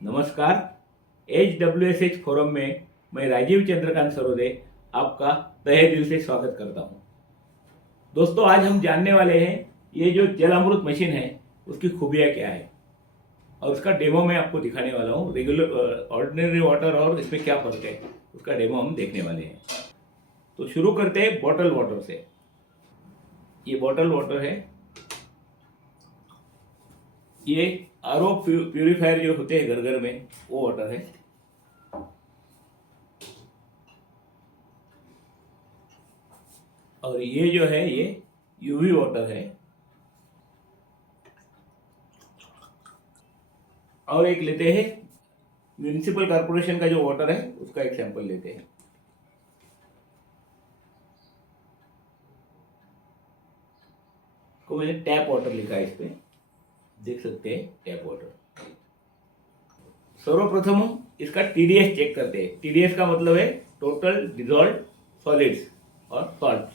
नमस्कार। HWSH forum में मैं राजीव चंद्रकांत सरोदे आपका तहे दिल से स्वागत करता हूं। दोस्तों, आज हम जानने वाले हैं ये जो जल अमृत मशीन है उसकी खूबियाँ क्या है और उसका डेमो मैं आपको दिखाने वाला हूं। रेगुलर ऑर्डिनरी वाटर और इसमें क्या फ़र्क है उसका डेमो हम देखने वाले हैं। तो शुरू करते हैं बॉटल वाटर से। ये बॉटल वाटर है। ये आरओ प्यूरीफायर जो होते हैं घर घर में, वो वाटर है। और ये जो है ये यूवी वाटर है। और एक लेते हैं म्यूनिसिपल कॉर्पोरेशन का जो वाटर है उसका एक सैंपल लेते हैं। को मैंने टैप वाटर लिखा है, इस पे देख सकते हैं टैप वाटर। सर्वप्रथम हम इसका टीडीएस चेक करते हैं। टीडीएस का मतलब है टोटल डिजॉल्व सॉलिड्स और सॉल्ट।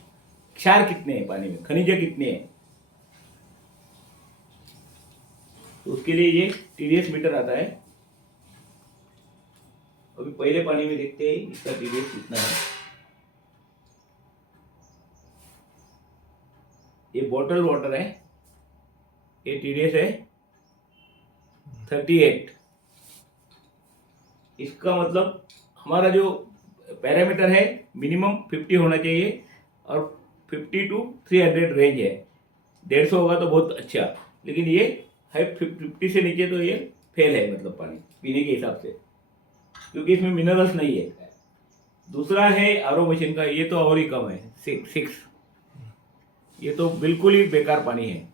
क्षार कितने हैं पानी में, खनिज कितने हैं, तो उसके लिए ये टीडीएस मीटर आता है। अभी पहले पानी में देखते हैं इसका टीडीएस कितना है। ये बॉटल वाटर है, ये टीडीएस है 38। इसका मतलब हमारा जो पैरामीटर है मिनिमम 50 होना चाहिए और 50 to 300 रेंज है। 150 होगा तो बहुत अच्छा, लेकिन ये है 50 से नीचे तो ये फेल है, मतलब पानी पीने के हिसाब से, क्योंकि इसमें मिनरल्स नहीं है। दूसरा है आरओ मशीन का, ये तो और ही कम है, 6। ये तो बिल्कुल ही बेकार पानी है।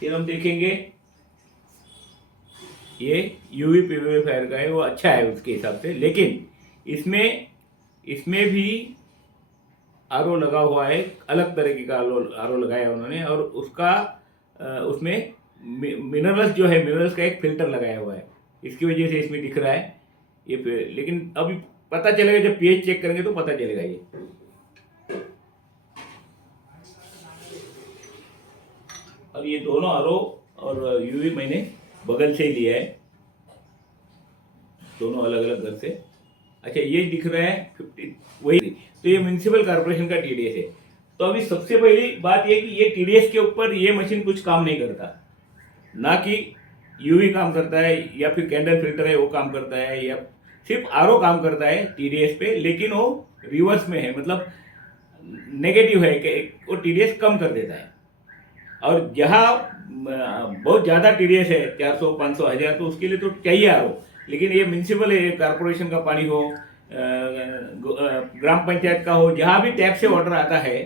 फिर हम देखेंगे ये यूवी प्यूरीफायर का है, वो अच्छा है उसके हिसाब से, लेकिन इसमें भी आरओ लगा हुआ है। अलग तरीके का आरओ लगाया उन्होंने, और उसमें मिनरल्स जो है, मिनरल्स का एक फिल्टर लगाया हुआ है। इसकी वजह से इसमें दिख रहा है ये लेकिन अभी पता चलेगा, जब पीएच चेक करेंगे तो पता चलेगा ये। अब ये दोनों आरओ और यूवी मैंने बगल से ही लिया है, दोनों अलग अलग घर से। अच्छा, ये दिख रहा है 50, वही। तो ये म्यूनिसिपल कॉर्पोरेशन का टीडीएस है। तो अभी सबसे पहली बात ये कि ये टीडीएस के ऊपर ये मशीन कुछ काम नहीं करता, ना कि यूवी काम करता है या फिर कैंडल फिल्टर है वो काम करता है, या सिर्फ आरओ काम करता है टीडीएस पे, लेकिन वो रिवर्स में है, मतलब नेगेटिव है कि वो टीडीएस कम कर देता है। और जहाँ बहुत ज़्यादा टीडीएस है, 400, 500, 1000, तो उसके लिए तो चाहिए आरओ। लेकिन ये म्यूनिसिपल कॉर्पोरेशन का पानी हो, ग्राम पंचायत का हो, जहाँ भी टैप से वाटर आता है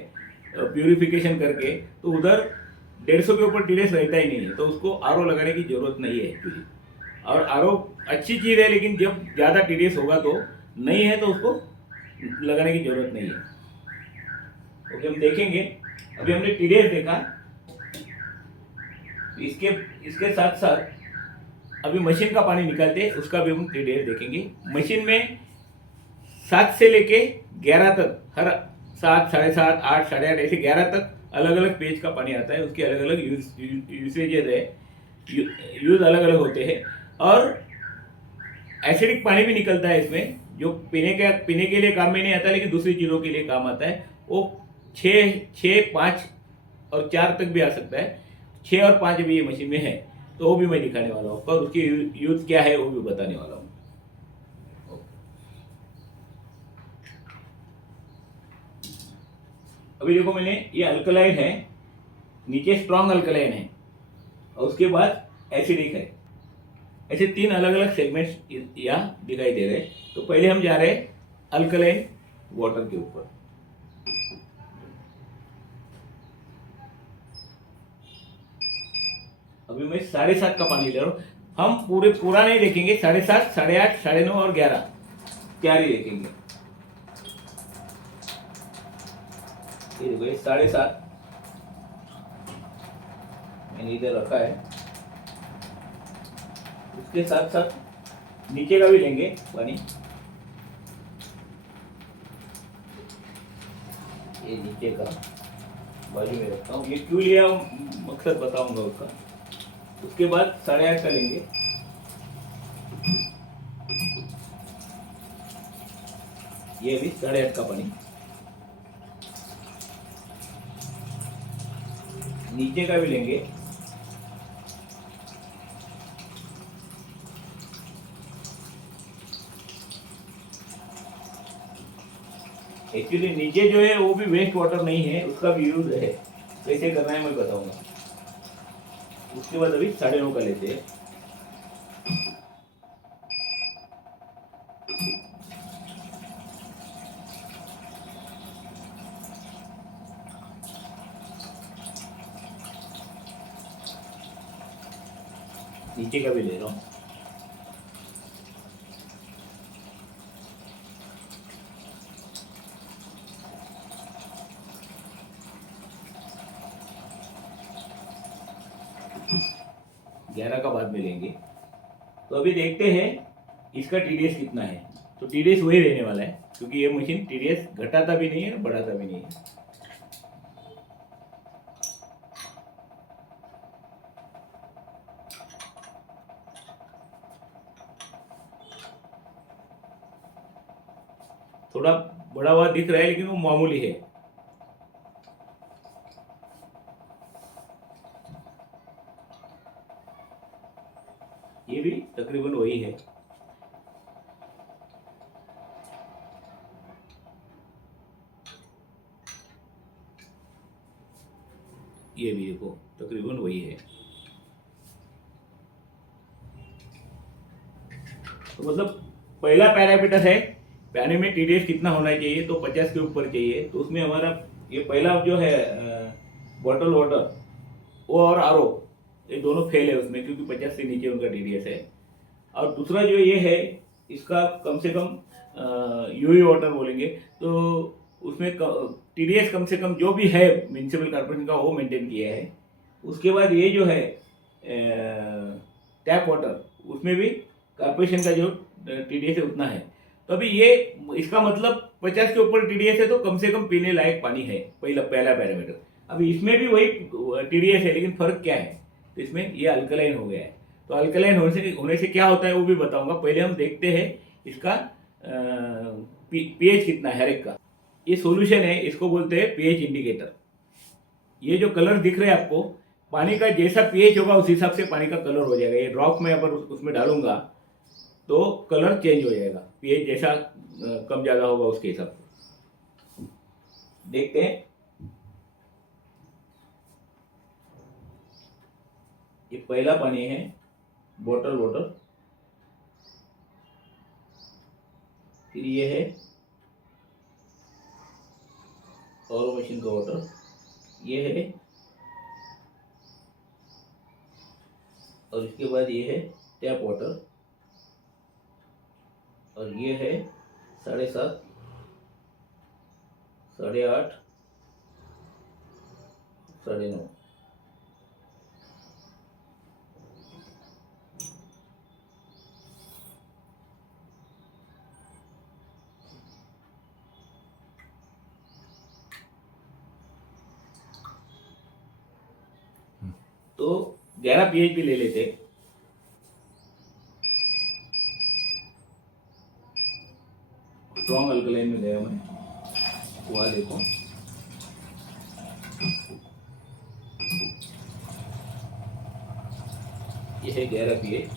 प्यूरिफिकेशन करके, तो उधर 150 के ऊपर टीडीएस रहता ही नहीं है, तो उसको आरओ लगाने की जरूरत नहीं है एक्चुअली। और आरओ अच्छी चीज़ है, लेकिन जब ज़्यादा टीडीएस होगा तो नहीं है, तो उसको लगाने की जरूरत नहीं है। ओके, हम देखेंगे। अभी हमने टीडीएस देखा, इसके इसके साथ साथ अभी मशीन का पानी निकालते हैं, उसका भी हम टीडीएस देखेंगे। मशीन में 7 से लेके 11 तक, हर 7, 7.5, 8, 8.5, ऐसे 11 तक अलग अलग पेज का पानी आता है। उसके अलग अलग यूसेजेस है, यूज अलग अलग होते हैं। और एसिडिक पानी भी निकलता है इसमें, जो पीने के लिए काम में नहीं आता, लेकिन दूसरी चीज़ों के लिए काम आता है। वो 6, 5 और 4 तक भी आ सकता है। 6 और 5 भी ये मशीन में है, तो वो भी मैं दिखाने वाला हूँ, और उसकी यूज क्या है वो भी बताने वाला हूँ। अभी देखो, मैंने ये अल्कलाइन है, नीचे स्ट्रॉन्ग अल्कलाइन है, और उसके बाद एसिडिक है। ऐसे 3 अलग अलग सेगमेंट्स यहाँ दिखाई दे रहे हैं। तो पहले हम जा रहे हैं अल्कलाइन वाटर के ऊपर। अभी मैं 7.5 का पानी ले रहा हूँ। हम पूरा नहीं देखेंगे, 7.5, 8.5, 9.5 और 11 4 ही देखेंगे। ये देखो, ये 7.5 मैंने इधर रखा है। उसके साथ साथ नीचे का भी लेंगे पानी। ये नीचे का बाजू में रखता हूँ। ये क्यों लिया मकसद बताऊंगा उसका। उसके बाद 8.5 का लेंगे। ये भी 8.5 का पानी। नीचे का भी लेंगे। एक्चुअली नीचे जो है वो भी वेस्ट वाटर नहीं है, उसका भी यूज है। कैसे करना है मैं बताऊंगा। उसके बाद अभी 9.5 का लेते हैं। नीचे का भी ले रहा हूँ। ग्यारह का बाद में लेंगे। तो अभी देखते हैं इसका टीडीएस कितना है। तो टीडीएस वही रहने वाला है, क्योंकि ये मशीन टीडीएस घटाता भी नहीं है बढ़ाता भी नहीं है। थोड़ा बड़ा हुआ दिख रहा है लेकिन वो मामूली है। ये भी तकरीबन वही है। ये भी देखो तकरीबन वही है। तो मतलब पहला पैरामीटर है पानी में टीडीएस कितना होना चाहिए, तो 50 के ऊपर चाहिए। तो उसमें हमारा ये पहला जो है बॉटल वाटर वो और आरओ, ये दोनों फेल है उसमें, क्योंकि 50 से नीचे उनका टीडीएस है। और दूसरा जो ये है इसका कम से कम यूवी वाटर बोलेंगे तो उसमें टीडीएस कम से कम जो भी है म्यूनिसिपल कॉर्पोरेशन का वो मेंटेन किया है। उसके बाद ये जो है टैप वाटर, उसमें भी कॉर्पोरेशन का जो टीडीएस है उतना है। तो अभी ये इसका मतलब 50 के ऊपर टीडीएस है तो कम से कम पीने लायक पानी है, पहला पैरामीटर। अभी इसमें भी वही टीडीएस है, लेकिन फर्क क्या है, तो इसमें ये अल्कलाइन हो गया है। तो अल्कलाइन होने से क्या होता है वो भी बताऊंगा। पहले हम देखते हैं इसका पीएच कितना है हर एक का। ये सॉल्यूशन है, इसको बोलते हैं पीएच इंडिकेटर। ये जो कलर दिख रहे हैं आपको, पानी का जैसा पीएच होगा उस हिसाब से पानी का कलर हो जाएगा। ये ड्रॉप में अगर उसमें डालूंगा तो कलर चेंज हो जाएगा, पीएच जैसा कम ज़्यादा होगा उसके हिसाब से। देखते हैं। ये पहला पानी है बॉटल वाटर। फिर ये है और मशीन का वाटर। ये है और इसके बाद ये है टैप वाटर। और ये है 7.5, 8.5, 9.5। तो 11 पीएच भी ले लेते। स्ट्रॉन्ग अल्कलाइन में गया मैं, वहाँ देखो। ये है 11 पीएच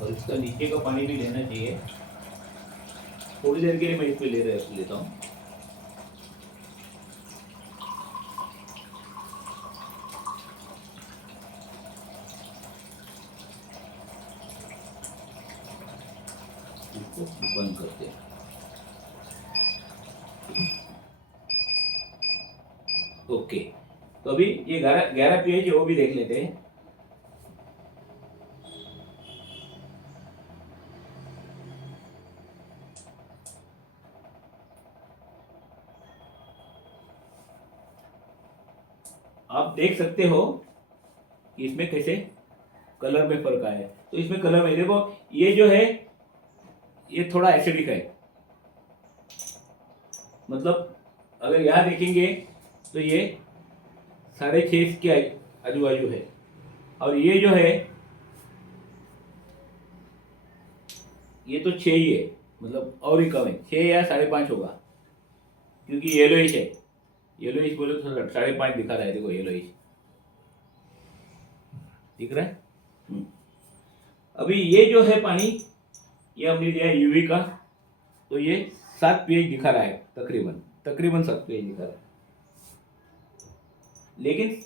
और इसका नीचे का पानी भी लेना चाहिए। थोड़ी देर के लिए मैं इसमें लेता हूँ। इसको बंद करते हैं। ओके, तो अभी ये 11 पीएच है वो भी देख लेते हैं। आप देख सकते हो कि इसमें कैसे कलर में फर्क आया है। तो इसमें कलर में देखो, ये जो है ये थोड़ा एसिडिक है। मतलब अगर यहाँ देखेंगे तो ये 6.5 के आजू बाजू है। और ये जो है ये तो 6 ही है, मतलब और ही कम है, 6 या 5.5 होगा, क्योंकि येलोइश है। येलोइश बोले तो 5.5 दिखा रहा है, देखो येलोइश दिख रहा है। अभी ये जो है पानी, ये हमने लिया यूवी का, तो ये 7 pH दिखा रहा है, तकरीबन 7 pH दिखा रहा है, लेकिन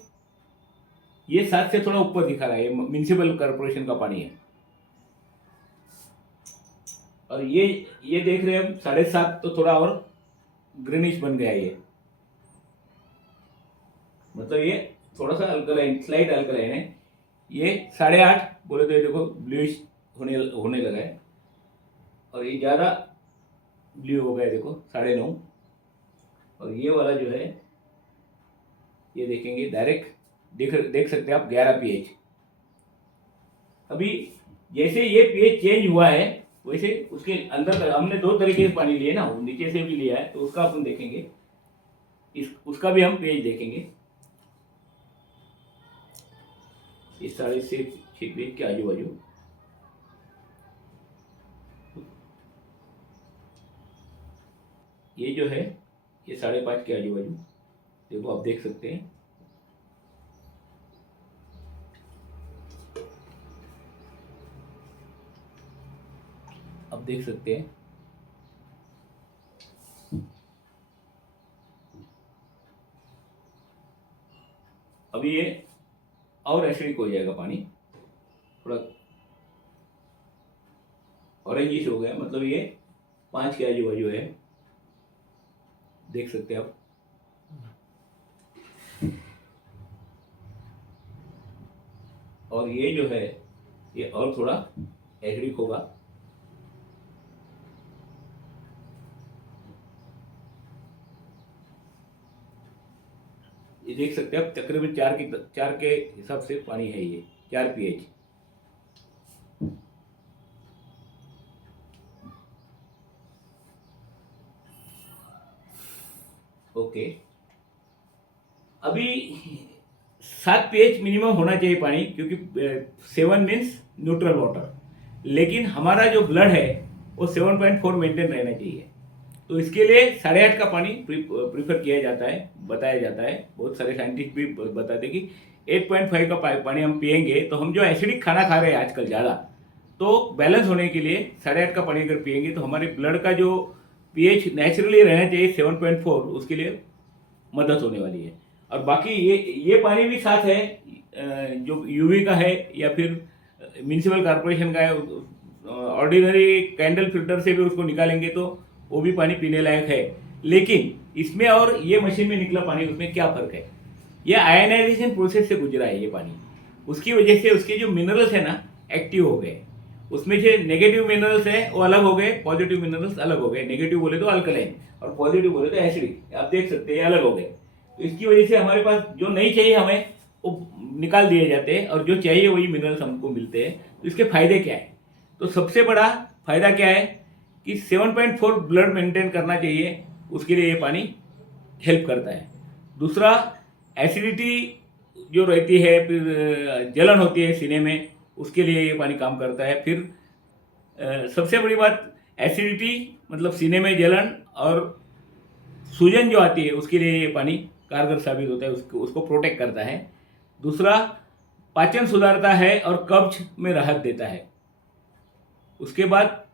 ये 7 से थोड़ा ऊपर दिखा रहा है। ये म्युनिसिपल कॉर्पोरेशन का पानी है। और ये देख रहे हैं हम 7.5, तो थोड़ा और ग्रीनिश बन गया ये, मतलब ये थोड़ा सा अल्कलाइन, स्लाइट अल्कलाइन है। ये 8.5 बोले तो ये देखो ब्लूइश होने लगा है, और ये ज़्यादा ब्लू हो गया, देखो 9.5। और ये वाला जो है ये देखेंगे डायरेक्ट देख सकते हैं आप 11 pH। अभी जैसे ये pH चेंज हुआ है, वैसे उसके अंदर का हमने 2 तरीके से पानी लिए ना, नीचे से भी लिया है, तो उसका अपन देखेंगे, उसका भी हम pH देखेंगे। इस 6.5 pH के आजू बाजू ये जो है ये 5.5 के आजू बाजू, देखो आप देख सकते हैं। अब देख सकते हैं अभी ये और एसिडिक हो जाएगा पानी, थोड़ा ऑरेंजिश हो गया, मतलब ये 5 के आजू बाजू है, देख सकते हैं आप। और ये जो है ये और थोड़ा एसिडिक होगा। ये देख सकते हैं आप, तकरीबन 4 के हिसाब से पानी है, ये 4 pH। ओके, अभी 7 pH मिनिमम होना चाहिए पानी, क्योंकि 7 मीन्स न्यूट्रल वाटर, लेकिन हमारा जो ब्लड है वो 7.4 मेंटेन रहना चाहिए। तो इसके लिए 8.5 का पानी प्रीफर किया जाता है, बताया जाता है। बहुत सारे साइंटिस्ट भी बताते हैं कि 8.5 का पानी हम पियेंगे तो हम जो एसिडिक खाना खा रहे हैं आजकल ज़्यादा, तो बैलेंस होने के लिए 8.5 का पानी अगर पियेंगे तो हमारे ब्लड का जो pH नेचुरली रहना चाहिए 7.4, उसके लिए मदद होने वाली है। और बाकी ये पानी भी साथ है, जो यूवी का है या फिर म्युनिसिपल कॉर्पोरेशन का है, ऑर्डिनरी कैंडल फिल्टर से भी उसको निकालेंगे तो वो भी पानी पीने लायक है। लेकिन इसमें और ये मशीन में निकला पानी, उसमें क्या फ़र्क है? ये आयनाइजेशन प्रोसेस से गुजरा है ये पानी, उसकी वजह से उसके जो मिनरल्स है ना एक्टिव हो गए। उसमें जो नेगेटिव मिनरल्स है वो अलग हो गए, पॉजिटिव मिनरल्स अलग हो गए। नेगेटिव बोले तो अल्कलाइन और पॉजिटिव बोले तो एसिडिक, आप देख सकते हैं अलग हो गए। तो इसकी वजह से हमारे पास जो नहीं चाहिए हमें वो निकाल दिए जाते हैं, और जो चाहिए वही मिनरल्स हमको मिलते हैं। तो इसके फायदे क्या है? तो सबसे बड़ा फायदा क्या है कि 7.4 ब्लड मेंटेन करना चाहिए, उसके लिए ये पानी हेल्प करता है। दूसरा, एसिडिटी जो रहती है, फिर जलन होती है सीने में, उसके लिए ये पानी काम करता है। फिर सबसे बड़ी बात, एसिडिटी मतलब सीने में जलन और सूजन जो आती है उसके लिए ये पानी कारगर साबित होता है, उसको प्रोटेक्ट करता है। दूसरा, पाचन सुधारता है और कब्ज में राहत देता है। उसके बाद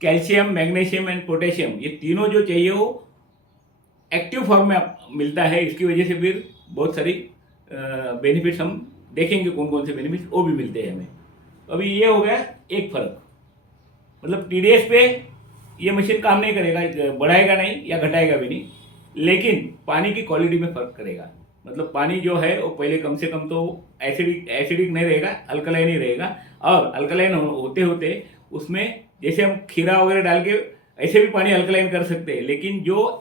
कैल्शियम, मैग्नीशियम एंड पोटेशियम, ये तीनों जो चाहिए वो एक्टिव फॉर्म में मिलता है। इसकी वजह से फिर बहुत सारी बेनिफिट्स हम देखेंगे, कौन कौन से बेनिफिट्स वो भी मिलते हैं हमें। अभी ये हो गया एक फर्क, मतलब टीडीएस पे ये मशीन काम नहीं करेगा, बढ़ाएगा नहीं या घटाएगा भी नहीं, लेकिन पानी की क्वालिटी में फर्क करेगा। मतलब पानी जो है वो पहले कम से कम तो एसिडिक नहीं रहेगा, अल्कलाइन ही रहेगा। और अल्कलाइन होते होते उसमें जैसे हम खीरा वगैरह डाल के ऐसे भी पानी अल्कलाइन कर सकते हैं, लेकिन जो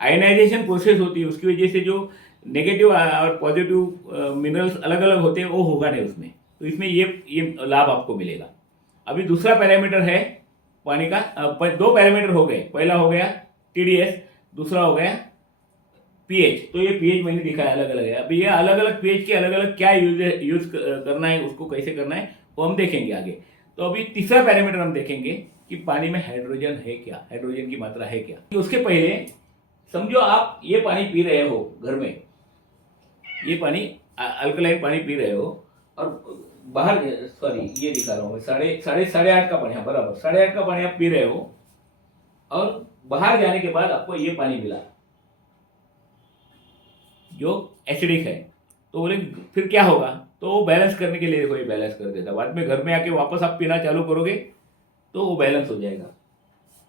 आयनाइजेशन प्रोसेस होती है उसकी वजह से जो नेगेटिव और पॉजिटिव मिनरल्स अलग अलग होते हैं वो होगा नहीं उसमें। तो इसमें ये लाभ आपको मिलेगा। अभी दूसरा पैरामीटर है पानी का, 2 पैरामीटर हो गए। पहला हो गया टीडीएस, दूसरा हो गया पीएच, तो ये पीएच मैंने दिखाया अलग अलग है। अभी ये अलग अलग पीएच के अलग अलग क्या यूज करना है, उसको कैसे करना है वो हम देखेंगे आगे। तो अभी तीसरा पैरामीटर हम देखेंगे कि पानी में हाइड्रोजन है क्या, हाइड्रोजन की मात्रा है क्या। उसके पहले समझो आप ये पानी पी रहे हो घर में, ये पानी अल्कलाइन पानी पी रहे हो, और बाहर, सॉरी ये दिखा रहा हूँ मैं, साढ़े साढ़े साढ़े आठ का पानी, हाँ बराबर 8.5 का पानी आप पी रहे हो, और बाहर जाने के बाद आपको ये पानी मिला जो एसिडिक है। तो बोले फिर क्या होगा, तो वो बैलेंस करने के लिए देखो ये बैलेंस कर देता। बाद में घर में आके वापस आप पीना चालू करोगे तो वो बैलेंस हो जाएगा।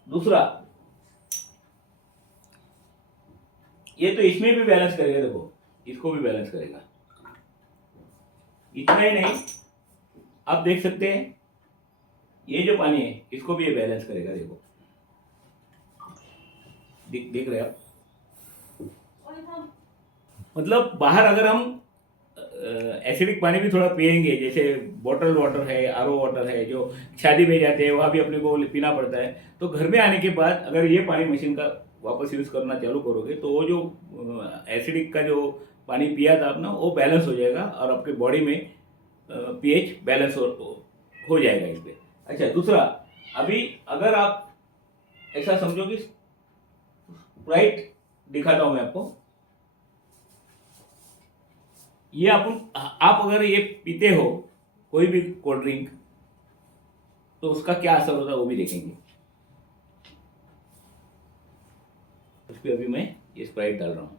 दूसरा, ये तो इसमें भी बैलेंस करेगा, देखो इसको भी बैलेंस करेगा। इतना ही नहीं, आप देख सकते हैं ये जो पानी है इसको भी ये बैलेंस करेगा। देखो देख रहे हैं आप, मतलब बाहर अगर हम एसिडिक पानी भी थोड़ा पिएंगे, जैसे बॉटल वाटर है, आरओ वाटर है, जो शादी में जाते हैं वहाँ भी अपने को पीना पड़ता है, तो घर में आने के बाद अगर ये पानी मशीन का वापस यूज़ करना चालू करोगे तो वो जो एसिडिक का जो पानी पिया था आपने वो बैलेंस हो जाएगा, और आपके बॉडी में पीएच बैलेंस हो जाएगा इस पे। अच्छा, दूसरा, अभी अगर आप ऐसा समझो कि स्प्राइट दिखाता हूँ मैं आपको, ये आप अगर ये पीते हो कोई भी कोल्ड ड्रिंक, तो उसका क्या असर होता है वो भी देखेंगे। उस पर अभी मैं ये स्प्राइट डाल रहा हूँ।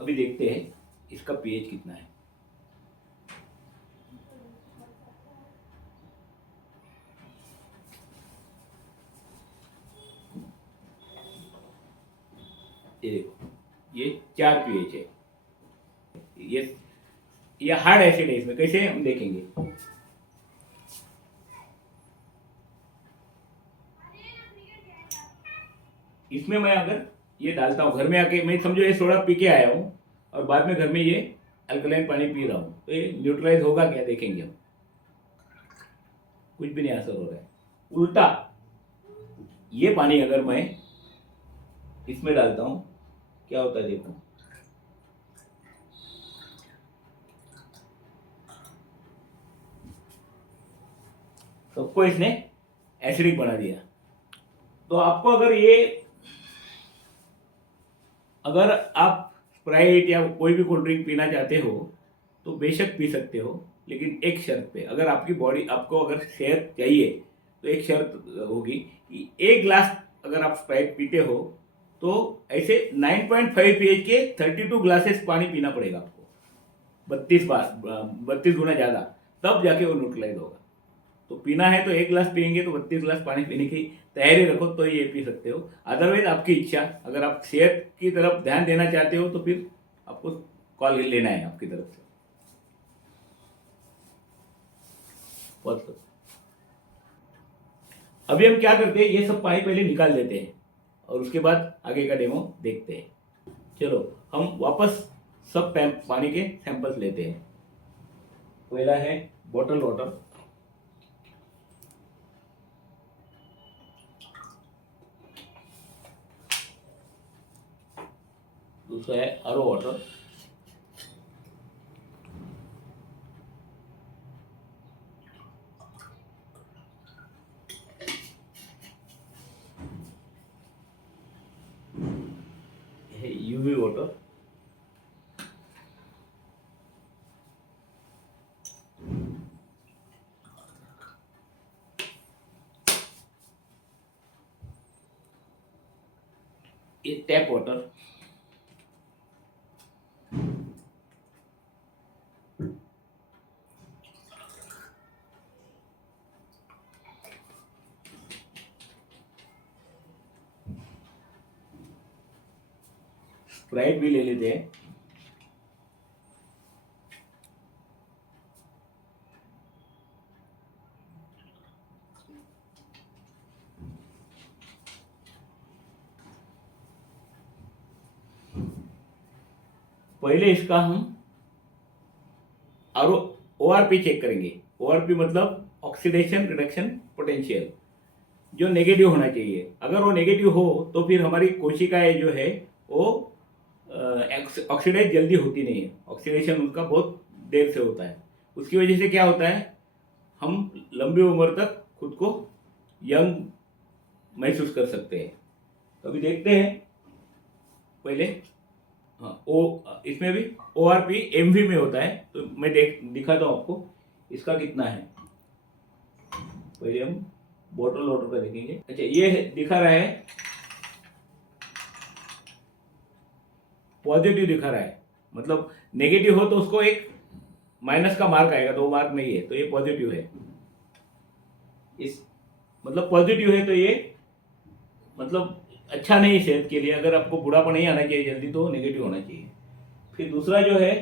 अभी देखते हैं इसका पीएच कितना है। ये देखो, ये 4 पीएच है। ये हार्ड एसिड है, इसमें कैसे हम देखेंगे। इसमें मैं अगर ये डालता हूँ घर में आके, मैं समझो ये सोडा पी के आया हूँ और बाद में घर में ये अल्कलाइन पानी पी रहा हूँ, तो ये न्यूट्रलाइज होगा क्या देखेंगे हम। कुछ भी नहीं असर हो रहा है। उल्टा ये पानी अगर मैं इसमें डालता हूँ क्या होता है देखो, सबको इसने एसिडिक बना दिया। तो आपको अगर आप स्प्राइट या कोई भी कोल्ड ड्रिंक पीना चाहते हो तो बेशक पी सकते हो, लेकिन एक शर्त पे, अगर आपकी बॉडी आपको अगर सेहत चाहिए तो एक शर्त होगी कि 1 ग्लास अगर आप स्प्राइट पीते हो तो ऐसे 9.5 पीएच के 32 ग्लासेस पानी पीना पड़ेगा आपको, 32 गुना ज़्यादा, तब जाके वो न्यूट्रलाइज होगा। तो पीना है तो 1 ग्लास पियेंगे, तो 32 ग्लास पानी पीने की तैयारी रखो तो ये पी सकते हो। अदरवाइज आपकी इच्छा, अगर आप सेहत की तरफ ध्यान देना चाहते हो तो फिर आपको कॉल लेना है आपकी तरफ से। बहुत अभी हम क्या करते हैं, ये सब पानी पहले निकाल देते हैं और उसके बाद आगे का डेमो देखते हैं। चलो हम वापस सब पानी के सैंपल्स लेते हैं। पहला है बॉटल वाटर, दूसरा है आरओ वाटर, है यूवी वाटर, ये टैप वाटर, स्प्राइट भी ले लेते हैं। पहले इसका हम आरओ ORP चेक करेंगे। ORP मतलब ऑक्सीडेशन रिडक्शन पोटेंशियल, जो नेगेटिव होना चाहिए। अगर वो नेगेटिव हो तो फिर हमारी कोशिकाएं जो है वो ऑक्सीडाइज जल्दी होती नहीं है, ऑक्सीडेशन उनका बहुत देर से होता है। उसकी वजह से क्या होता है, हम लंबी उम्र तक खुद को यंग महसूस कर सकते हैं। तो अभी देखते हैं पहले। हाँ, इसमें भी ORP MV में होता है, तो मैं दिखाता हूँ आपको इसका कितना है। पहले हम बॉटल वाटर का देखेंगे। अच्छा, ये दिखा रहा है पॉजिटिव दिखा रहा है, मतलब नेगेटिव हो तो उसको एक माइनस का मार्क आएगा, 2 मार्क नहीं है, तो ये पॉजिटिव है। इस मतलब पॉजिटिव है तो ये मतलब अच्छा नहीं सेहत के लिए। अगर आपको बुढ़ापा नहीं आना चाहिए जल्दी तो नेगेटिव होना चाहिए। फिर दूसरा जो है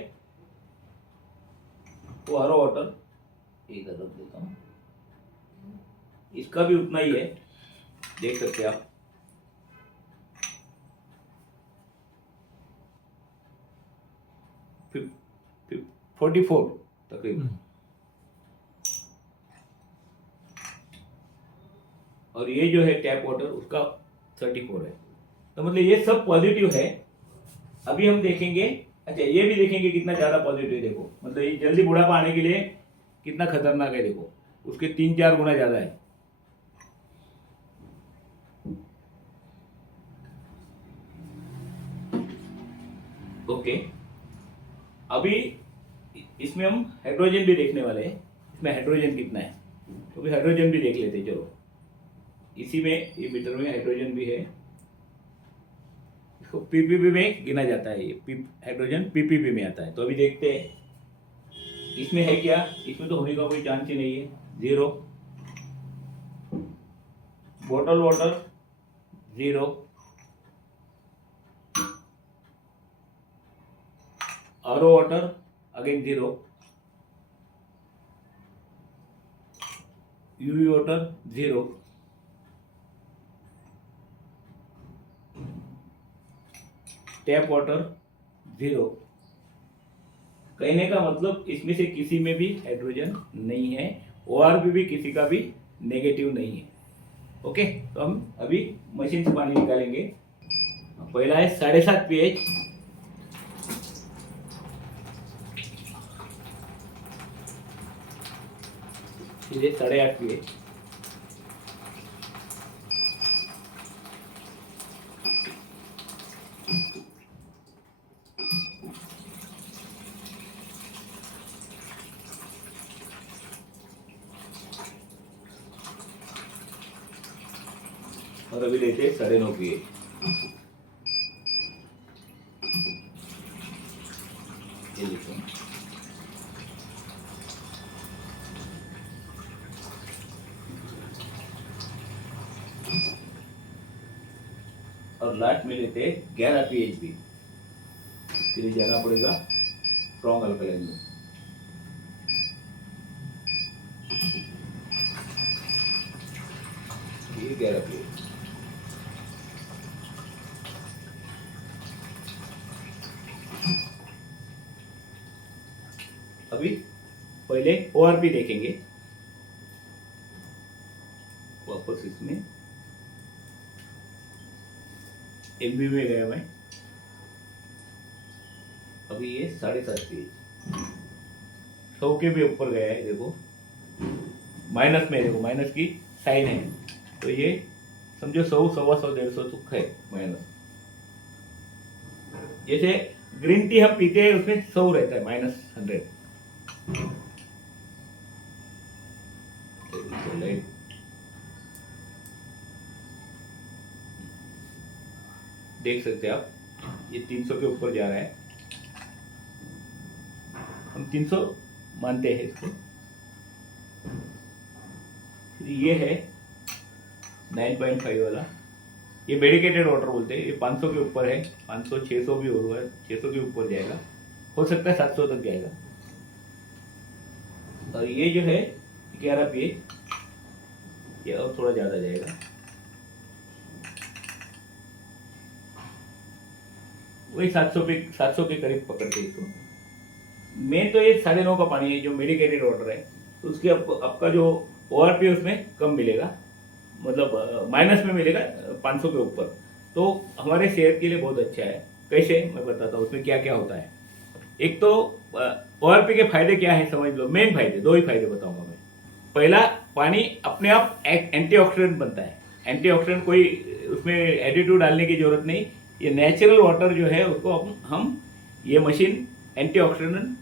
वो आरओ वाटर, इधर रख देता हूँ, इसका भी उतना ही है, देख सकते हैं आप। फिर 44 तकरीबन, और ये जो है टैप वाटर उसका 34 है। तो मतलब ये सब पॉजिटिव है। अभी हम देखेंगे, अच्छा ये भी देखेंगे कितना ज़्यादा पॉजिटिव है। देखो मतलब ये जल्दी बुढ़ापा आने के लिए कितना खतरनाक है, देखो उसके 3-4 गुना ज़्यादा है। ओके, अभी इसमें हम हाइड्रोजन भी देखने वाले हैं, इसमें हाइड्रोजन कितना है, तो भी हाइड्रोजन भी देख लेते हैं। चलो, इसी में ये मीटर में हाइड्रोजन भी है, इसको पीपीपी में गिना जाता है। ये हाइड्रोजन पीपीपी में आता है। तो अभी देखते हैं इसमें है क्या। इसमें तो होने का कोई चांस ही नहीं है, 0। Bottle water 0, RO water again 0, UV water 0, tap water 0। कहने का मतलब इसमें से किसी में भी हाइड्रोजन नहीं है, ORP भी किसी का भी नेगेटिव नहीं है। ओके, तो हम अभी मशीन से पानी निकालेंगे। पहला है 7.5 pH, फिर 8.5 pH, और अभी लेते हैं 9.5 pH। ये देखो, और लास्ट में लेते हैं 11 pH भी, फिर जाना पड़ेगा स्ट्रॉन्ग अल्कलाइन में। ये 11 pH। अभी पहले ORP देखेंगे वापस। इसमें MV में गया मैं, अभी ये 7.5 pH, 100 के भी ऊपर गया है। देखो माइनस में, देखो माइनस की साइन है, तो ये समझो 100, 125, 150 तक है माइनस। जैसे ग्रीन टी हम पीते हैं उसमें 100 रहता है, -100। देख सकते हैं आप, ये 300 के ऊपर जा रहा है, हम 300 मानते हैं इसको। फिर ये है 9.5 वाला, ये मेडिकेटेड वाटर बोलते हैं। ये 500 के ऊपर है, 500, 600 भी होगा, 600 के ऊपर जाएगा, हो सकता है 700 तक जाएगा। और ये जो है 11 pH, ये और थोड़ा ज़्यादा जाएगा, वही 700 के करीब पकड़ते इसको। मेन तो ये 9.5 का पानी है जो मेडिकेटेड वाटर है, तो उसकी आपका जो ORP है उसमें कम मिलेगा, मतलब माइनस में मिलेगा 500 के ऊपर। तो हमारे सेहत के लिए बहुत अच्छा है। कैसे, मैं बताता हूँ उसमें क्या क्या होता है। एक तो ORP के फायदे क्या है समझ लो, मेन फायदे 2 ही फायदे बताऊंगा मैं। पहला, पानी अपने आप एंटीऑक्सीडेंट बनता है। एंटीऑक्सीडेंट कोई उसमें एडिटिव डालने की जरूरत नहीं, ये नेचुरल वाटर जो है उसको हम ये मशीन एंटीऑक्सीडेंट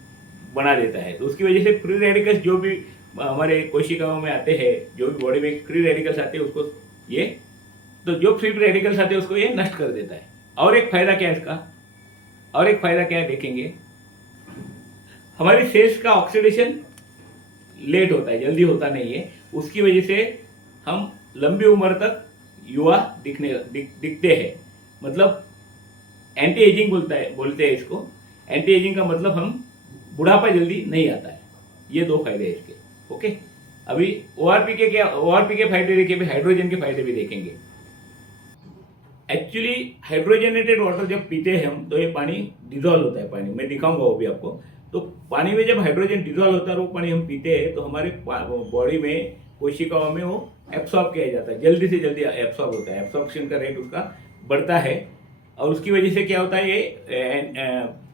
बना देता है। तो उसकी वजह से फ्री रेडिकल्स जो भी हमारे कोशिकाओं में आते हैं, जो भी बॉडी में फ्री रेडिकल्स आते हैं उसको ये, तो जो फ्री रेडिकल्स आते हैं उसको ये नष्ट कर देता है। और एक फायदा क्या है इसका, और एक फायदा क्या है देखेंगे, हमारी सेल्स का ऑक्सीडेशन लेट होता है, जल्दी होता नहीं है। उसकी वजह से हम लंबी उम्र तक युवा दिखते हैं। मतलब एंटी एजिंग बोलते हैं इसको। एंटी एजिंग का मतलब हम बुढ़ापा जल्दी नहीं आता है। ये 2 फायदे हैं इसके। ओके, अभी ORP के फायदे देखे, भी हाइड्रोजन के फायदे भी देखेंगे। एक्चुअली हाइड्रोजनेटेड वाटर जब पीते हैं हम, तो ये पानी डिजॉल्व होता है पानी, मैं दिखाऊंगा वो भी आपको। तो पानी में जब हाइड्रोजन डिजॉल्व होता है वो पानी हम पीते हैं, तो हमारे बॉडी में कोशिकाओं में वो एब्सॉर्ब किया जाता है, जल्दी से जल्दी एब्सॉर्ब होता है, एब्सॉर्प्शन का रेट उसका बढ़ता है। और उसकी वजह से क्या होता है, ये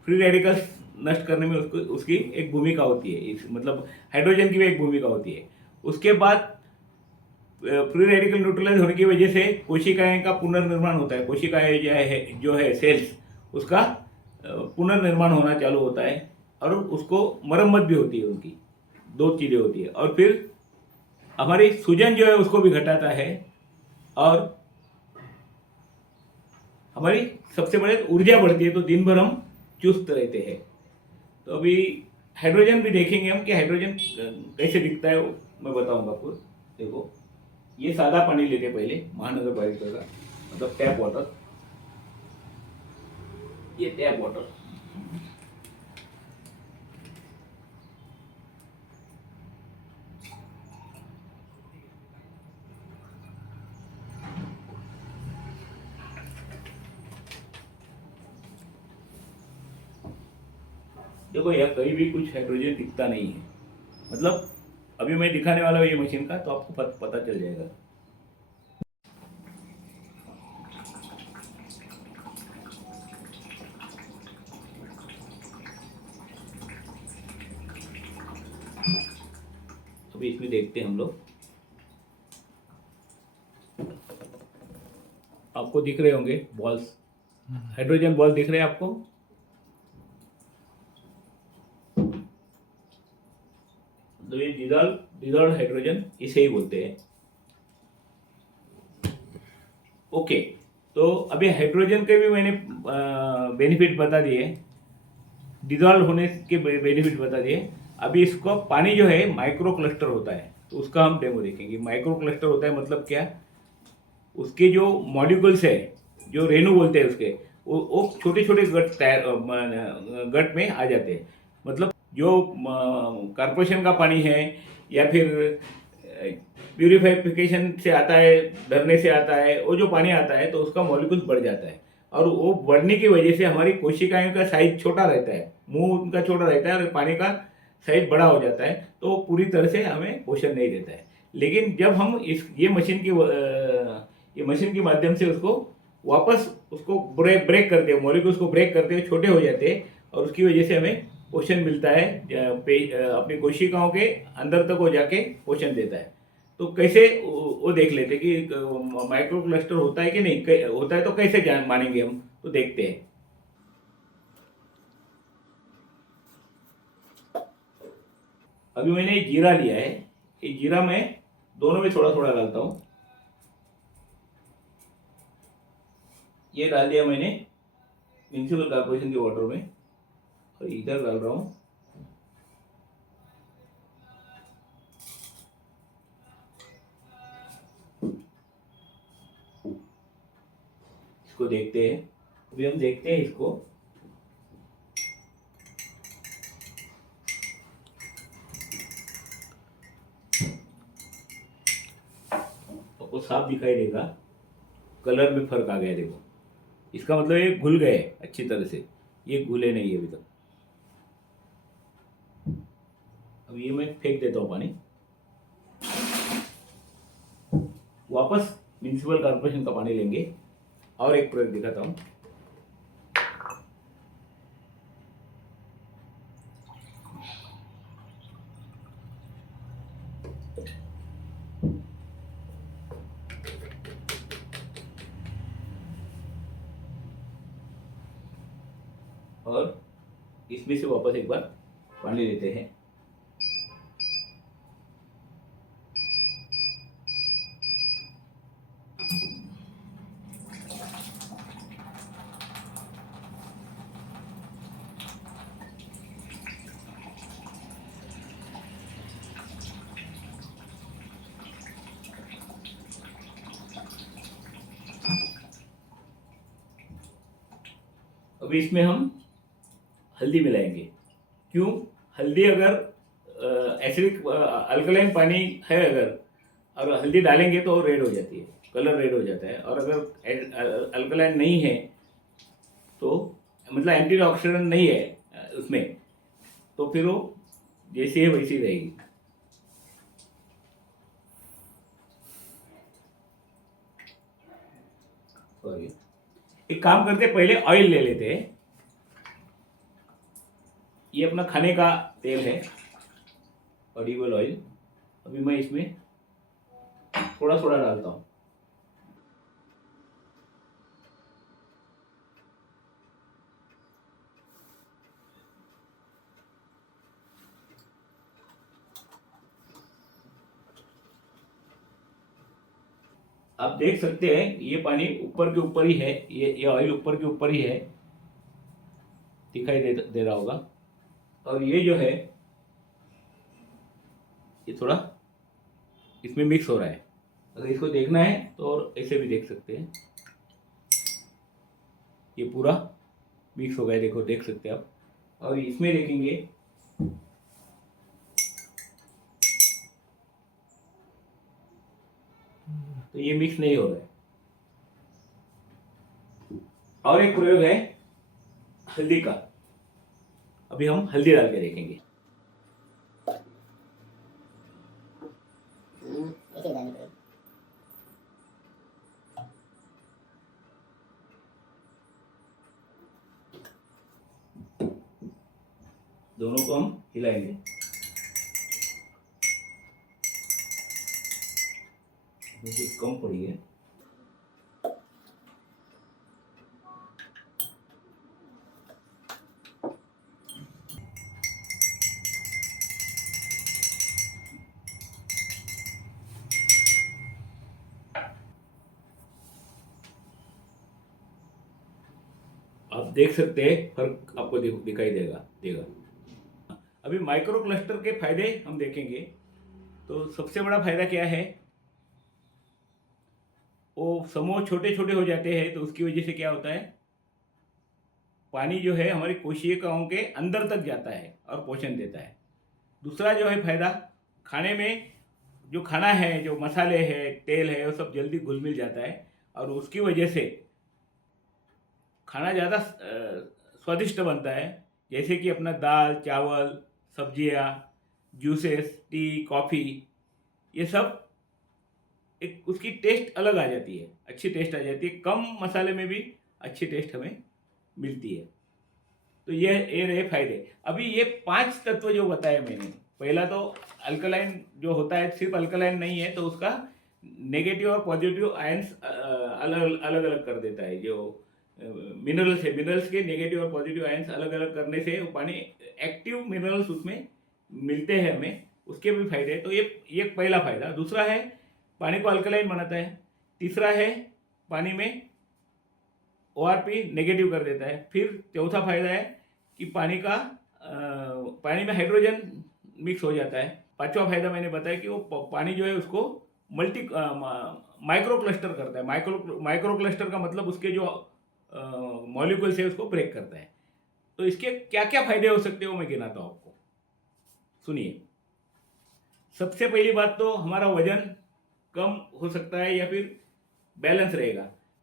फ्री रेडिकल्स नष्ट करने में उसकी एक भूमिका होती है, मतलब हाइड्रोजन की भी एक भूमिका होती है। उसके बाद फ्री रेडिकल न्यूट्रलाइज होने की वजह से कोशिकाएं का पुनर्निर्माण होता है। कोशिकाएं जो है सेल्स, उसका पुनर्निर्माण होना चालू होता है, और उसको मरम्मत भी होती है उनकी। 2 चीज़ें होती है। और फिर हमारी सूजन जो है उसको भी घटाता है, और हमारी सबसे बड़े ऊर्जा बढ़ती है, तो दिन भर हम चुस्त रहते हैं। तो अभी हाइड्रोजन भी देखेंगे हम कि हाइड्रोजन कैसे दिखता है, वो मैं बताऊंगा आपको। देखो, ये सादा पानी लेते पहले महानगर पालिका का, मतलब टैप वाटर। ये टैप वाटर, देखो यह कहीं भी कुछ हाइड्रोजन दिखता नहीं है। मतलब अभी मैं दिखाने वाला हूँ ये मशीन का, तो आपको पता चल जाएगा। अभी इसमें देखते हैं हम लोग, आपको दिख रहे होंगे बॉल्स, हाइड्रोजन बॉल दिख रहे हैं आपको। तो ये डिजॉल्व हाइड्रोजन इसे ही बोलते हैं। ओके, तो अभी हाइड्रोजन के भी मैंने बेनिफिट बता दिए, डिजॉल्व होने के बेनिफिट बता दिए। अभी इसको पानी जो है माइक्रो क्लस्टर होता है, तो उसका हम डेमो देखेंगे। माइक्रो क्लस्टर होता है मतलब क्या, उसके जो मॉलिक्यूल्स है, जो रेणु बोलते हैं उसके, वो छोटे छोटे गट में आ जाते हैं। मतलब जो कॉर्पोरेशन का पानी है, या फिर प्यूरिफिकेशन से आता है, धरने से आता है, वो जो पानी आता है तो उसका मॉलिक्यूल बढ़ जाता है। और वो बढ़ने की वजह से हमारी कोशिकाओं का साइज छोटा रहता है, मुंह उनका छोटा रहता है, और पानी का साइज बड़ा हो जाता है, तो वो पूरी तरह से हमें पोषण नहीं देता है। लेकिन जब हम ये मशीन के माध्यम से उसको वापस उसको ब्रेक करते हैं, मॉलिक्यूल्स को ब्रेक करते हुए छोटे हो जाते हैं, और उसकी वजह से हमें पोषण मिलता है, अपनी कोशिकाओं के अंदर तक वो जाके पोषण देता है। तो कैसे वो देख लेते हैं कि माइक्रो क्लस्टर होता है कि नहीं, होता है तो कैसे जान मानेंगे हम, तो देखते हैं। अभी मैंने जीरा लिया है, ये जीरा मैं दोनों में थोड़ा थोड़ा डालता हूँ। ये डाल दिया मैंने म्यूनिसिपल कॉर्पोरेशन के वाटर में, और इधर डाल रहा हूँ इसको। देखते हैं, अभी हम देखते हैं इसको। आपको साफ दिखाई देगा, कलर में फर्क आ गया देखो। इसका मतलब ये घुल गए अच्छी तरह से, ये घुले नहीं है अभी तक। ये मैं फेंक देता हूँ पानी, वापस म्यूनिसिपल कॉर्पोरेशन का पानी लेंगे। और एक प्रयोग दिखाता हूँ। और इसमें से वापस एक बार पानी लेते हैं। अभी इसमें हम हल्दी मिलाएंगे। क्यों? हल्दी अगर एसिडिक अल्कलाइन पानी है अगर, और हल्दी डालेंगे तो रेड हो जाती है, कलर रेड हो जाता है। और अगर अल्कलाइन नहीं है तो मतलब एंटीऑक्सीडेंट नहीं है उसमें, तो फिर वो जैसी है वैसी रहेगी। सॉरी, एक काम करते पहले ऑयल ले लेते हैं। ये अपना खाने का तेल है, ऑलिव ऑयल। अभी मैं इसमें थोड़ा थोड़ा डालता हूँ। आप देख सकते हैं ये पानी ऊपर के ऊपर ही है, ये ऑयल ऊपर के ऊपर ही है, दिखाई दे रहा होगा। और ये जो है ये थोड़ा इसमें मिक्स हो रहा है। अगर इसको देखना है तो और ऐसे भी देख सकते हैं, ये पूरा मिक्स हो गया, देखो देख सकते हैं आप। और इसमें देखेंगे तो ये मिक्स नहीं हो रहा है। और एक प्रयोग है हल्दी का, अभी हम हल्दी डाल के देखेंगे। ऐसे डालनी पड़ेगी। दोनों को हम हिलाएंगे। मुझे कम पड़ी है। आप देख सकते हैं फर्क आपको दिखाई देगा। अभी माइक्रो क्लस्टर के फायदे हम देखेंगे। तो सबसे बड़ा फायदा क्या है, वो समूह छोटे छोटे हो जाते हैं, तो उसकी वजह से क्या होता है, पानी जो है हमारी कोशिकाओं के अंदर तक जाता है और पोषण देता है। दूसरा जो है फायदा, खाने में जो खाना है, जो मसाले है, तेल है, वो सब जल्दी घुल मिल जाता है और उसकी वजह से खाना ज़्यादा स्वादिष्ट बनता है। जैसे कि अपना दाल, चावल, सब्जियां, जूसेस, टी, कॉफ़ी, ये सब एक उसकी टेस्ट अलग आ जाती है, अच्छी टेस्ट आ जाती है। कम मसाले में भी अच्छी टेस्ट हमें मिलती है। तो ये रहे फायदे। अभी ये 5 तत्व जो बताए मैंने, पहला तो अल्कलाइन जो होता है, सिर्फ अल्कलाइन नहीं है, तो उसका नेगेटिव और पॉजिटिव आयंस अलग अलग कर देता है। जो मिनरल्स है, मिनरल्स के नेगेटिव और पॉजिटिव आयंस अलग अलग करने से वो पानी एक्टिव मिनरल्स उसमें मिलते हैं हमें, उसके भी फायदे हैं। तो ये पहला फायदा। दूसरा है पानी को अल्कलाइन बनाता है। तीसरा है पानी में ORP नेगेटिव कर देता है। फिर चौथा फायदा है कि पानी में हाइड्रोजन मिक्स हो जाता है। पांचवा फायदा मैंने बताया कि वो पानी जो है उसको माइक्रो क्लस्टर करता है। माइक्रो क्लस्टर का मतलब उसके जो मॉलिक्यूल्स है उसको ब्रेक करता है। तो इसके क्या क्या फायदे हो सकते हैं वो मैं गिनाता हूँ आपको, सुनिए। सबसे पहली बात तो हमारा वजन कम हो सकता है या फिर बैलेंस रहेगा।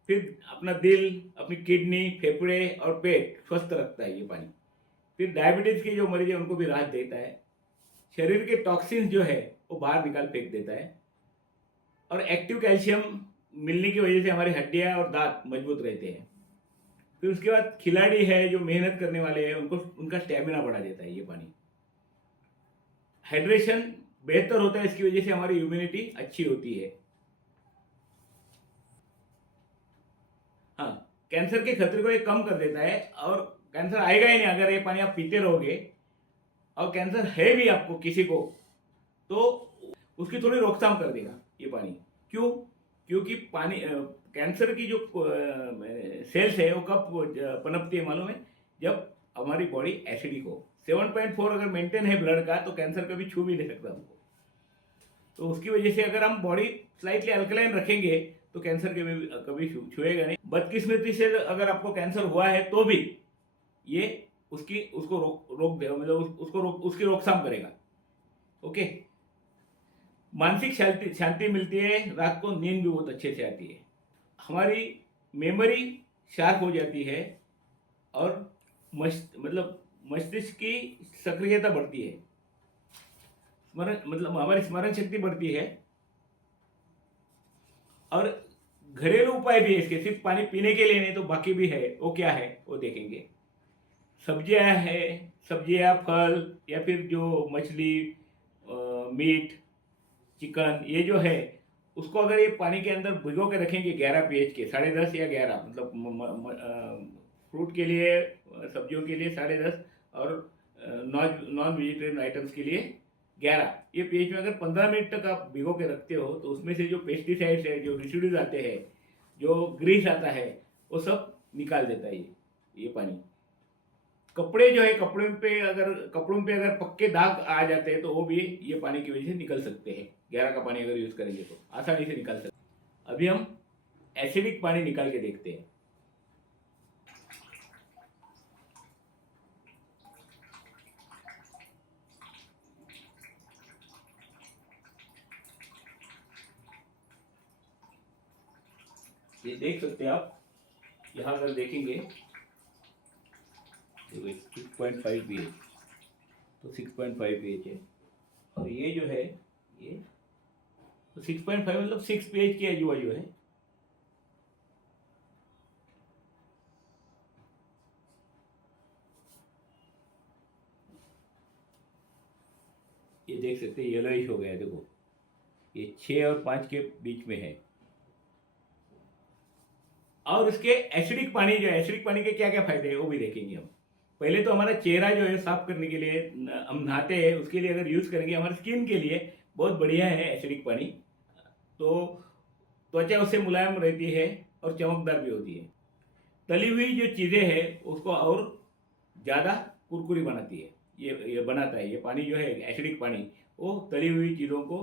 फिर अपना दिल, अपनी किडनी, फेफड़े और पेट स्वस्थ रखता है ये पानी। फिर डायबिटीज़ के जो मरीज हैं उनको भी राहत देता है। शरीर के टॉक्सिन्स जो है वो बाहर निकाल फेंक देता है, और एक्टिव कैल्शियम मिलने की वजह से हमारी हड्डियां और दांत मजबूत रहते हैं। फिर उसके बाद खिलाड़ी है जो मेहनत करने वाले हैं उनको उनका स्टेमिना बढ़ा देता है ये पानी। हाइड्रेशन बेहतर होता है, इसकी वजह से हमारी इम्यूनिटी अच्छी होती है। हाँ, कैंसर के खतरे को ये कम कर देता है, और कैंसर आएगा ही नहीं अगर ये पानी आप पीते रहोगे। और कैंसर है भी आपको किसी को तो उसकी थोड़ी रोकथाम कर देगा ये पानी। क्यों? क्योंकि पानी कैंसर की जो सेल्स है वो कब पनपती है मालूम है? जब हमारी बॉडी एसिडिक हो। 7.4 अगर मेंटेन है ब्लड का तो कैंसर कभी छू भी नहीं सकता हमको। तो उसकी वजह से अगर हम बॉडी स्लाइटली अल्कलाइन रखेंगे तो कैंसर कभी छुएगा नहीं। बदकिस्मती से अगर आपको कैंसर हुआ है तो भी ये उसको रोक देगा, मतलब उसकी रोकथाम करेगा। ओके। मानसिक शांति मिलती है, रात को नींद भी बहुत अच्छे से आती है, हमारी मेमोरी शार्प हो जाती है, और मस्तिष्क की सक्रियता बढ़ती है, हमारी स्मरण शक्ति बढ़ती है। और घरेलू उपाय भी है इसके, सिर्फ पानी पीने के लिए नहीं, तो बाकी भी है। वो क्या है वो देखेंगे। सब्जियां, फल, या फिर जो मछली, मीट, चिकन, ये जो है उसको अगर ये पानी के अंदर भिगो के रखेंगे 11 pH के, 10.5 या 11, मतलब फ्रूट के लिए, सब्जियों के लिए 10.5, और नॉन वेजिटेरियन आइटम्स के लिए 11, ये pH में अगर 15 मिनट तक आप भिगो के रखते हो तो उसमें से जो पेस्टिसाइड्स है, जो रेसिड्यूज आते हैं, जो ग्रीस आता है, वो सब निकाल देता है ये पानी। कपड़े जो है, कपड़ों पे अगर पक्के दाग आ जाते हैं तो वो भी ये पानी की वजह से निकल सकते हैं। 11 का पानी अगर यूज करेंगे तो आसानी से निकल सकते हैं। अभी हम एसिडिक पानी निकाल के देखते हैं। ये देख सकते हैं आप, यहाँ अगर देखेंगे 6.5 pH, तो 6.5 pH है, और ये जो है ये तो 6.5 मतलब 6 pH के आजू बाजू है। ये देख सकते हैं येलोइश हो गया है, देखो ये 6 और 5 के बीच में है। और इसके एसिडिक पानी के क्या क्या फायदे हैं वो भी देखेंगे हम। पहले तो हमारा चेहरा जो है साफ करने के लिए हम नहाते हैं, उसके लिए अगर यूज़ करेंगे हमारे स्किन के लिए बहुत बढ़िया है एसिडिक पानी। तो त्वचा उससे मुलायम रहती है और चमकदार भी होती है। तली हुई जो चीज़ें हैं उसको और ज़्यादा कुरकुरी बनाती है, ये बनाता है। ये पानी जो है एसिडिक पानी, वो तली हुई चीज़ों को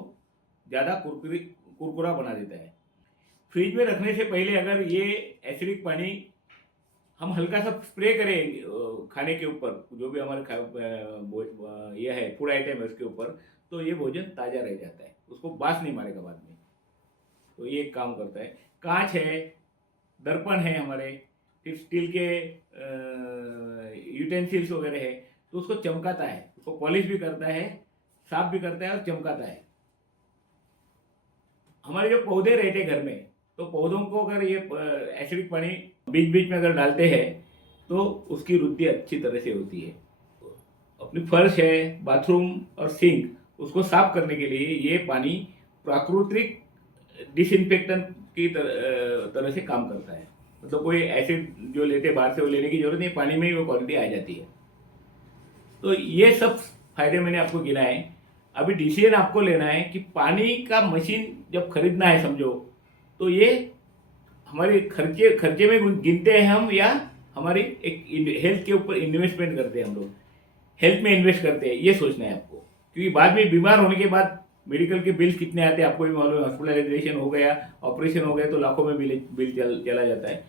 ज़्यादा कुरकुरा बना देता है। फ्रिज में रखने से पहले अगर ये एसिडिक पानी हम हल्का सा स्प्रे करें खाने के ऊपर, जो भी हमारे ये है फूड आइटम है उसके ऊपर, तो ये भोजन ताज़ा रह जाता है, उसको बास नहीं मारेगा बाद में। तो ये एक काम करता है। कांच है, दर्पण है हमारे, फिर स्टील के यूटेंसिल्स वगैरह है, तो उसको चमकाता है, उसको पॉलिश भी करता है, साफ भी करता है और चमकाता है। हमारे जो पौधे रहते घर में, तो पौधों को अगर ये एसिडिक पानी बीच बीच में अगर डालते हैं तो उसकी वृद्धि अच्छी तरह से होती है। अपनी फर्श है, बाथरूम और सिंक, उसको साफ करने के लिए ये पानी प्राकृतिक डिसइंफेक्टेंट की तरह से काम करता है। मतलब कोई एसिड जो लेते बाहर से वो लेने की जरूरत नहीं, पानी में ही वो क्वालिटी आ जाती है। तो ये सब फायदे मैंने आपको गिनाए। अभी डिसीजन आपको लेना है कि पानी का मशीन जब खरीदना है समझो, तो ये हमारे खर्चे में गिनते हैं हम, या हमारी एक हेल्थ के ऊपर इन्वेस्टमेंट करते हैं, हम लोग हेल्थ में इन्वेस्ट करते हैं, ये सोचना है आपको। क्योंकि बाद में बीमार होने के बाद मेडिकल के बिल्स कितने आते हैं आपको भी मालूम है। हॉस्पिटलाइजेशन हो गया, ऑपरेशन हो गया, तो लाखों में बिल चला जाता है।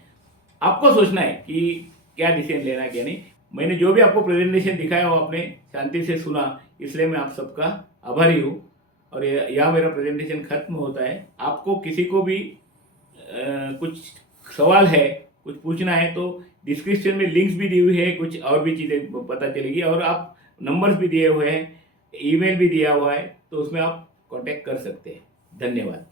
आपको सोचना है कि क्या डिसीजन लेना है क्या नहीं। मैंने जो भी आपको प्रेजेंटेशन दिखाया वो आपने शांति से सुना, इसलिए मैं आप सबका आभारी हूँ। और यह मेरा प्रेजेंटेशन खत्म होता है। आपको किसी को भी कुछ सवाल है, कुछ पूछना है, तो डिस्क्रिप्शन में लिंक्स भी दी हुई है, कुछ और भी चीज़ें पता चलेगी, और आप नंबर्स भी दिए हुए हैं। ईमेल भी दिया हुआ है, तो उसमें आप कांटेक्ट कर सकते हैं। धन्यवाद।